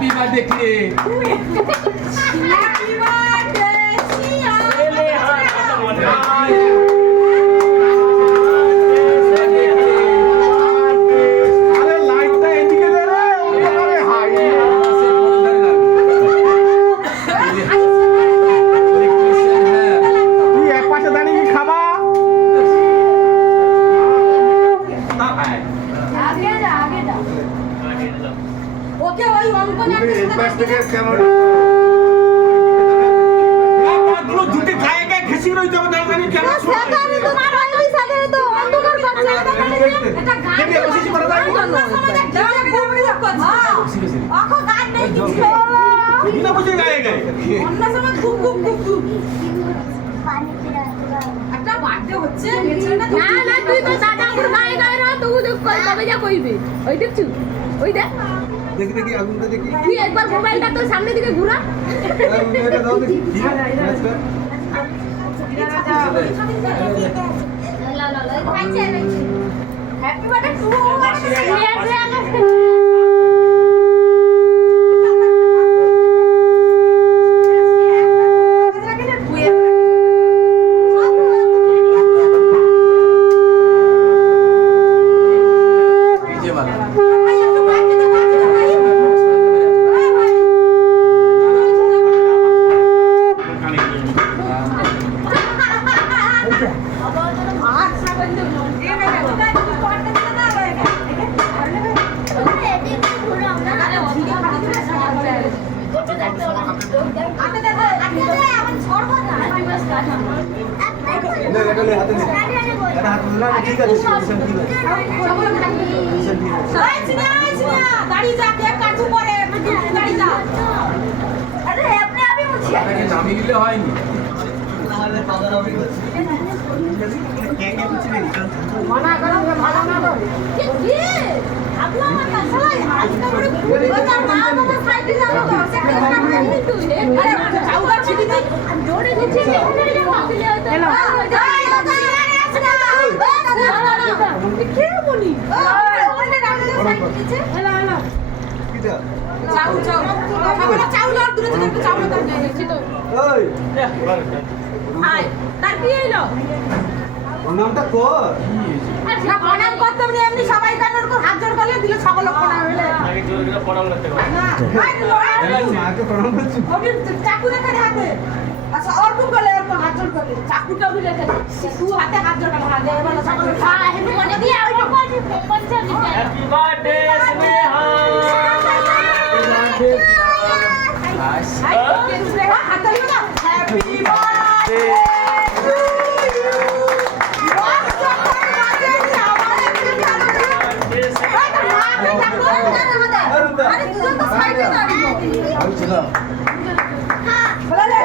Happy birthday কে happy birthday okay ওই অঙ্কন পাতগুলো জুটে গায়ে গায়ে ঘেসি রইতে হবে দাঁড়ানি কেন তোমার ওই ওই তো অন্ধকার করছে এটা গান কে কে বসেছি অখ গান নেই কিছু বিনা বুঝে গায়ে গায়ে অন্য সময় খুব খুব খুব খুব। একটা বার্থডে হচ্ছে না না তুই তো দাদা গায়ে গায়ে রহ তুই তো কই তবে যা কইবে। ওই দেখছু? ওই দেখ। দেখি দেখি আগুনটা দেখি তুই একবার মোবাইলটা তোর সামনে দিকে ঘুরা এটা দাও দেখি হ্যাপি বার্থডে টু যে বালা না এটা লে হাতে নে এটা হাতে না না, ঠিক আছে মিশন ঠিক আছে মিশন ঠিক আছে আমি দিলে হয়নি। মানা করো ভালো না করো কি কি আপনা আমার কাছে আজকে বড় ওটা মা বাবা সাইডে যাব তো সেখানে আমরা কিন্তু আরে চাউটা ছিটি দিই জোরে দিচ্ছি এখানে যাব হ্যালো কে বলি ওখানে রাখলে সাইড দিচ্ছে হ্যালো হ্যালো কিটা চাউ চাউ আমরা চাউ আর দূরে থেকে একটু দাও। তো ওই তার কি হইল? ওর কর। না প্রণাম করতে হবে এমনি সবাই কেন ওরকম হাত জোড় করলে দিলে সকল প্রণাম হইলে না হাই লড়াই মাকে প্রণাম করছি। ওকে চাকু দেখা দে হাতে? আচ্ছা ওরকম করলে ওরকম হাত জোড় করলে? চাকুটা রেখে তু হাতে হাত জোড় করলে। হাতে এবার সকল হ্যাঁ হেমি মনে দিয়ে কোন পঞ্চাশ Happy birthday, Sneha! হাত ধরবে হ্যাপি বার্থডে তো সাইডে দাঁড়িয়ে আমি ছিলাম বলে